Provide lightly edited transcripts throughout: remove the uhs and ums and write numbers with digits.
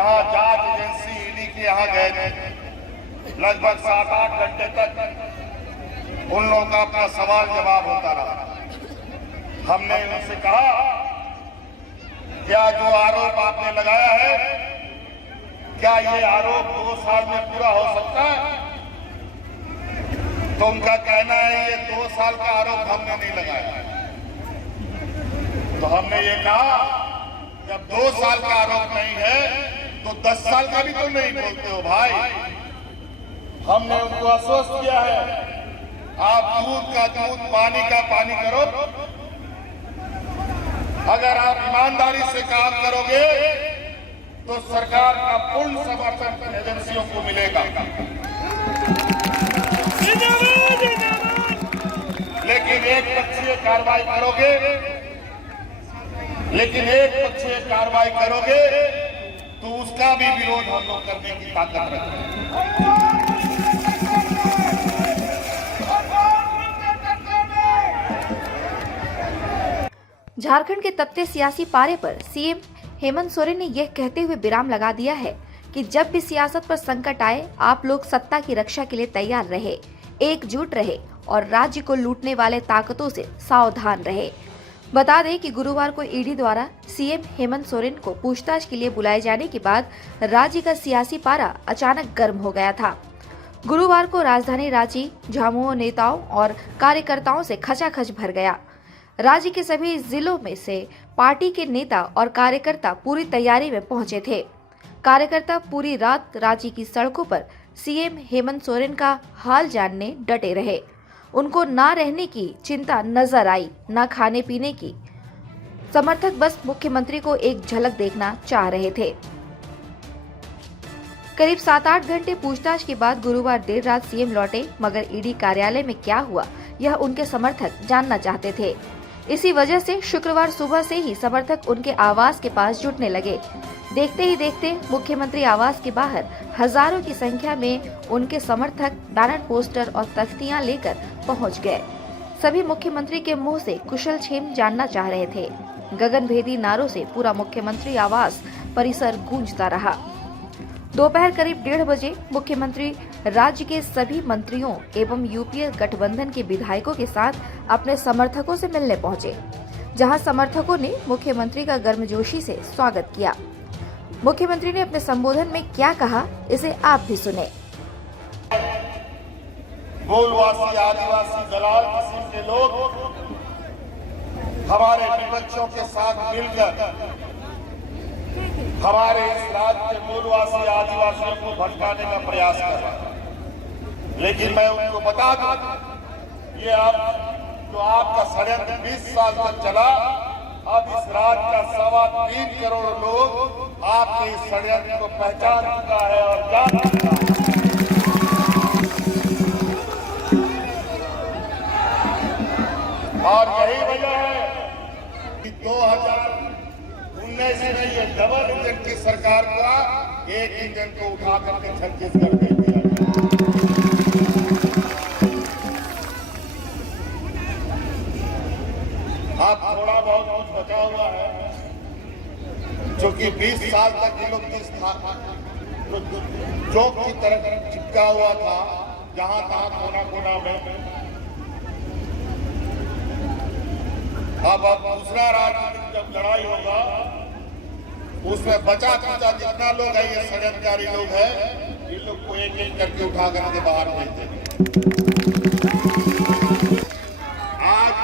यहाँ जांच agency ED के यहाँ गए थे। लगभग 7-8 घंटे तक उन लोगों का अपना सवाल जवाब होता रहा। हमने उनसे कहा, क्या जो आरोप आपने लगाया है, क्या ये आरोप 2 साल में पूरा हो सकता है? तो उनका कहना है ये 2 साल का आरोप हमने नहीं लगाया। तो हमने ये कहा, जब 2 साल का आरोप नहीं है तो 10 साल का भी तो नहीं बोलते हो भाई। हमने उनको आश्वस्त किया है, आप दूध का दूध, पानी का पानी करो। अगर आप ईमानदारी से काम करोगे तो सरकार का पूर्ण समर्थन एजेंसियों को मिलेगा। लेकिन एक पक्षीय कार्रवाई करोगे तो उसका भी विरोध हम लोग करने की ताकत रखते हैं। झारखंड के तपते सियासी पारे पर सीएम हेमंत सोरेन ने यह कहते हुए विराम लगा दिया है कि जब भी सियासत पर संकट आए, आप लोग सत्ता की रक्षा के लिए तैयार रहे, एकजुट रहे और राज्य को लूटने वाले ताकतों से सावधान रहे। बता दें कि गुरुवार को ईडी द्वारा सीएम हेमंत सोरेन को पूछताछ के लिए बुलाए जाने के बाद राज्य का सियासी पारा अचानक गर्म हो गया था। गुरुवार को राजधानी रांची झामुमो नेताओं और कार्यकर्ताओं से खचाखच भर गया। राज्य के सभी जिलों में से पार्टी के नेता और कार्यकर्ता पूरी तैयारी में पहुंचे थे। कार्यकर्ता पूरी रात रांची की सड़कों पर सीएम हेमंत सोरेन का हाल जानने डटे रहे। उनको ना रहने की चिंता नजर आई, ना खाने पीने की। समर्थक बस मुख्यमंत्री को एक झलक देखना चाह रहे थे। करीब 7-8 घंटे पूछताछ के बाद गुरुवार देर रात सीएम लौटे, मगर ईडी कार्यालय में क्या हुआ यह उनके समर्थक जानना चाहते थे। इसी वजह से शुक्रवार सुबह से ही समर्थक उनके आवास के पास जुटने लगे। देखते ही देखते मुख्यमंत्री आवास के बाहर हजारों की संख्या में उनके समर्थक बैनर, पोस्टर और तख्तियां लेकर पहुंच गए। सभी मुख्यमंत्री के मुंह से कुशलक्षेम जानना चाह रहे थे। गगनभेदी नारों से पूरा मुख्यमंत्री आवास परिसर गूंजता रहा। दोपहर करीब 1:30 बजे मुख्यमंत्री राज्य के सभी मंत्रियों एवं यूपीए गठबंधन के विधायकों के साथ अपने समर्थकों से मिलने पहुंचे, जहां समर्थकों ने मुख्यमंत्री का गर्मजोशी से स्वागत किया। मुख्यमंत्री ने अपने संबोधन में क्या कहा, इसे आप भी सुने। मूलवासी आदिवासी दलाल किस्म के लोग हमारे विपक्षों के साथ मिलकर हमारे इस राज्य के मूलवासी आदिवासियों को भटकाने का प्रयास कर रहा है। लेकिन मैं उनको बता दूं, ये जो आपका षड्यंत्र 20 साल तक चला, अब इस राज्य का 3.25 करोड़ लोग आपके इस षड्यंत्र को पहचान चुका है और जान चुका है। और यही वजह है कि 2019 में ये डबल इंजन की सरकार का एक इंजन को उठा करके 36 कर दिया। अब थोड़ा बहुत कुछ बचा हुआ है, क्योंकि 20 साल तक ये लोग चौक की तरह चिपका हुआ था, जहां तहां कोना कोना में। अब दूसरा राजनीतिक जब लड़ाई होगा, उसमें बचा खुचा जितना लोग है, ये षड्यंत्रकारी लोग हैं, इन लोग को एक एक करके उठा करके बाहर भेज देंगे। आज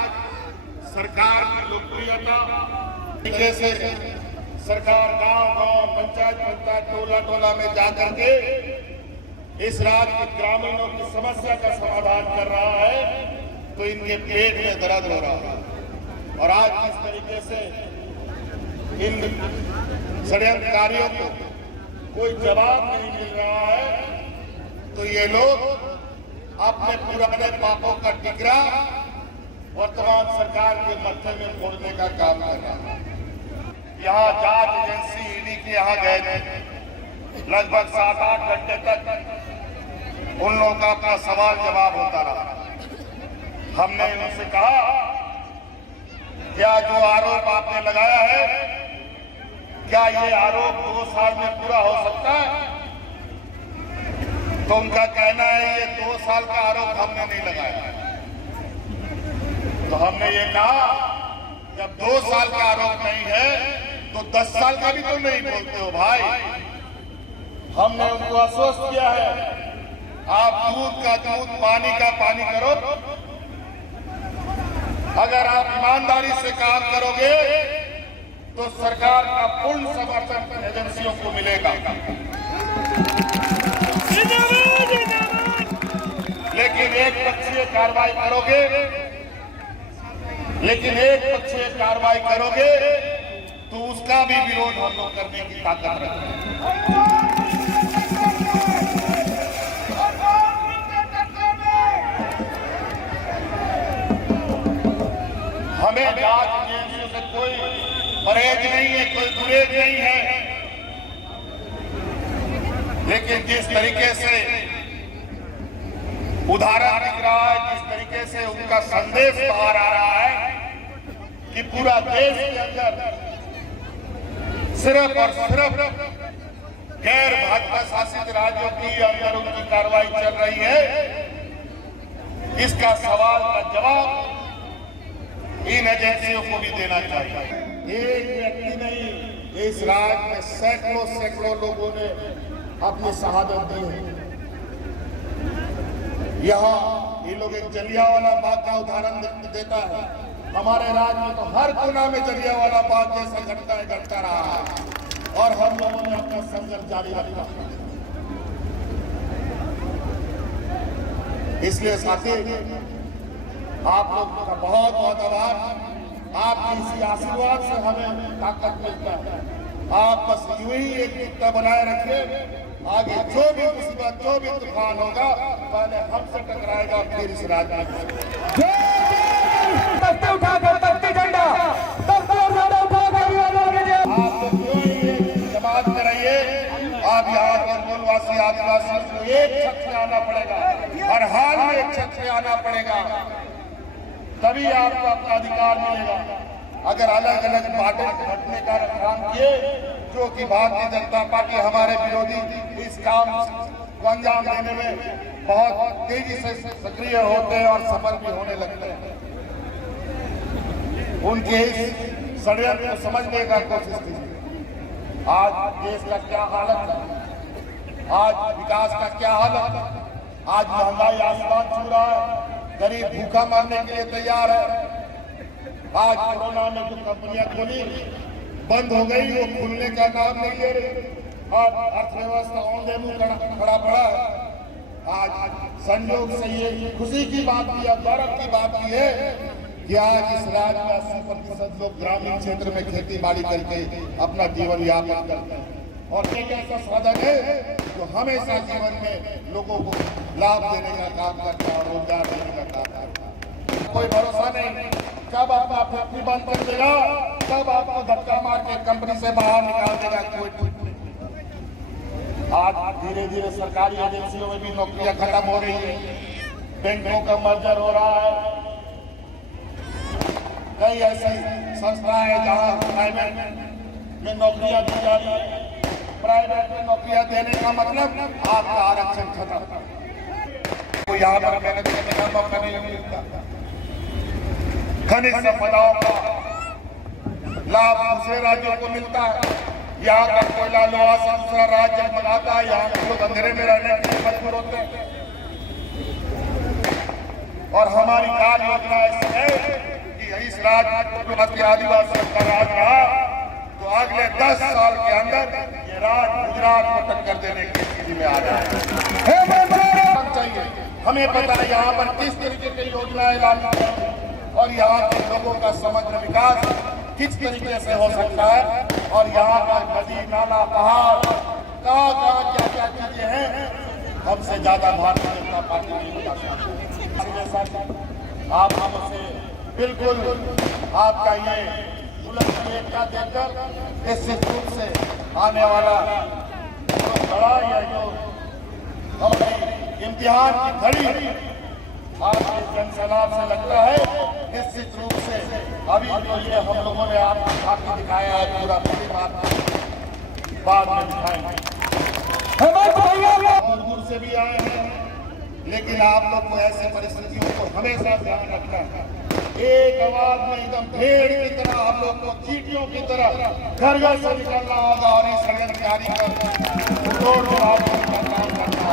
सरकार की लोकप्रियता तरीके से सरकार गांव-गांव, पंचायत, टोला में जाकर के इस राज्य के ग्रामीणों की समस्या का समाधान कर रहा है, तो इनके पेट में दर्द हो रहा है। और आज जिस तरीके से इन षड्यंत्रकारियों को कोई जवाब नहीं मिल रहा है, तो ये लोग अपने पुराने पापों का टिकरा वर्तमान सरकार के मत्थे में फोड़ने का काम कर रहा है। यहाँ जांच एजेंसी ईडी के यहाँ गए थे। लगभग 7-8 घंटे तक उन लोगों का अपना सवाल जवाब होता रहा। हमने उनसे कहा, क्या जो आरोप आपने लगाया है, क्या ये आरोप 2 साल में पूरा हो सकता है? तो उनका कहना है ये 2 साल का आरोप हमने नहीं लगाया। तो हमने ये कहा जब 2 साल का आरोप नहीं है तो 10 साल का भी तो नहीं बोलते हो भाई। हमने उनको आश्वस्त किया है आप दूध का दूध पानी का पानी करो। अगर आप ईमानदारी से काम करोगे तो सरकार का पूर्ण समर्थन एजेंसियों को मिलेगा। लेकिन एक पक्षीय कार्रवाई करोगे तो उसका भी विरोध हम लोग करने की ताकत रखते हैं। हमें जांच एजेंसियों से कोई परहेज नहीं है, कोई गुरेज नहीं है। लेकिन जिस तरीके से उदाहरण दिख रहा है, जिस तरीके से उनका संदेश बाहर आ रहा है कि पूरा देश के अंदर सिर्फ और सिर्फ गैर भाजपा शासित राज्यों की अंदर उनकी कार्रवाई चल रही है, इसका सवाल का जवाब इन एजेंसियों को भी देना चाहिए। एक व्यक्ति नहीं, इस राज्य में सैकड़ों लोगों ने अपनी शहादत दी है। यहाँ ये लोग एक जलियांवाला बाग का उदाहरण देता है। हमारे राज्य में तो हर कोना में जलियांवाला बाग जैसा घटता रहा है और हम लोगों ने अपना संघर्ष जारी रखा। इसलिए साथी आप लोग का बहुत बहुत आभार। आपके इसी आशीर्वाद से हमें ताकत मिलता है। आप बस यूं ही एकजुटता बनाए रखिए। आगे जो भी मुसीबत, जो भी तूफान होगा, पहले हमसे टकराएगा, फिर इस राज्य में। आप लोग क्यों ही जमात में रहिए। आप यहाँ के मूलवासी आदिवासियों को एक छत में आना पड़ेगा, हर हाल में एक छत में आना पड़ेगा, तभी आपको अपना अधिकार मिलेगा। अगर अलग अलग बांटने का काम किए, जो कि भारतीय जनता पार्टी हमारे विरोधी इस काम को अंजाम देने में बहुत तेजी से सक्रिय होते हैं और सफल भी होने लगते हैं, उनके इस षड्यंत्र को समझने का कोशिश कीजिए। आज देश का क्या हालत है, आज विकास का क्या हालत है। आज महंगाई आसमान छू रहा है, गरीब भूखा मरने के लिए तैयार है। आज कोरोना में जो कंपनियां खोली बंद हो गई, वो खुलने का नाम नहीं ले रही। आज अर्थव्यवस्था औंधे मुंह खड़ा पड़ा है। आज संयोग से ये खुशी की बात की, गौरव की बात की है कि आज इस राज्य में 80% लोग ग्रामीण क्षेत्र में खेती बाड़ी करके अपना जीवन यापन करते हैं। और एक ऐसा साधन है जो हमेशा जीवन में लोगों को लाभ देने का काम करता है और रोजगार देने का काम करता है। कोई भरोसा नहीं, कब आपका फैक्ट्री बंद कर देगा, कब आपको धक्का मार के कंपनी से बाहर निकाल देगा, कोई ठीक नहीं। आज धीरे धीरे सरकारी एजेंसियों में भी नौकरियां खत्म हो रही है, बैंकों का मर्जर हो रहा है। कई ऐसी संस्थाएं हैं जहां प्राइवेट में नौकरियां दी जा रही है। प्राइवेट में नौकरियां देने का मतलब आपका आरक्षण खत्म। तो यहाँ पर मेहनत करने का मौका नहीं मिलता। खनिज संपदाओं का लाभ दूसरे राज्यों को मिलता है। यहाँ का कोयला लोहा से दूसरा राज्य जगमगाता है, यहाँ के लोग अंधेरे में रहने के लिए मजबूर होते हैं। और हमारी कार्य योजना ऐसी है कि इस राज्य आदिवासियों का राज रहा तो अगले 10 साल के अंदर ये राज्य गुजरात को टक्कर देने की स्थिति में आ जाए। चाहिए हमें पता है यहाँ पर किस तरीके की योजनाएं लागू करें और यहाँ के लोगों का समग्र विकास किस तरीके से हो सकता है, और यहाँ का नदी नाला पहाड़ कहाँ क्या क्या चीजें हैं, हमसे ज्यादा भारतीय जनता पार्टी नहीं बता सकती। आप हमसे बिल्कुल आपका ये बुलंद एकता देखकर निश्चित रूप से आने वाला जो लड़ाई है, जो हमारी इम्तिहान की घड़ी आज के जनसैलाब से लगता है, निश्चित रूप से अभी तो ये हम लोगों ने आपको दिखाया है पूरा पूरी बात। बाद में दिखाएंगे। दूर दूर से भी आए हैं, लेकिन आप लोग को ऐसी परिस्थितियों को हमेशा ध्यान रखना है। एक आवाज में एकदम भेड़ की तरह आप लोग को चींटियों की तरह घर घर से निकलना होगा और इस षड्यंत्रकारी पर तोड़ आप लोगों का काम करना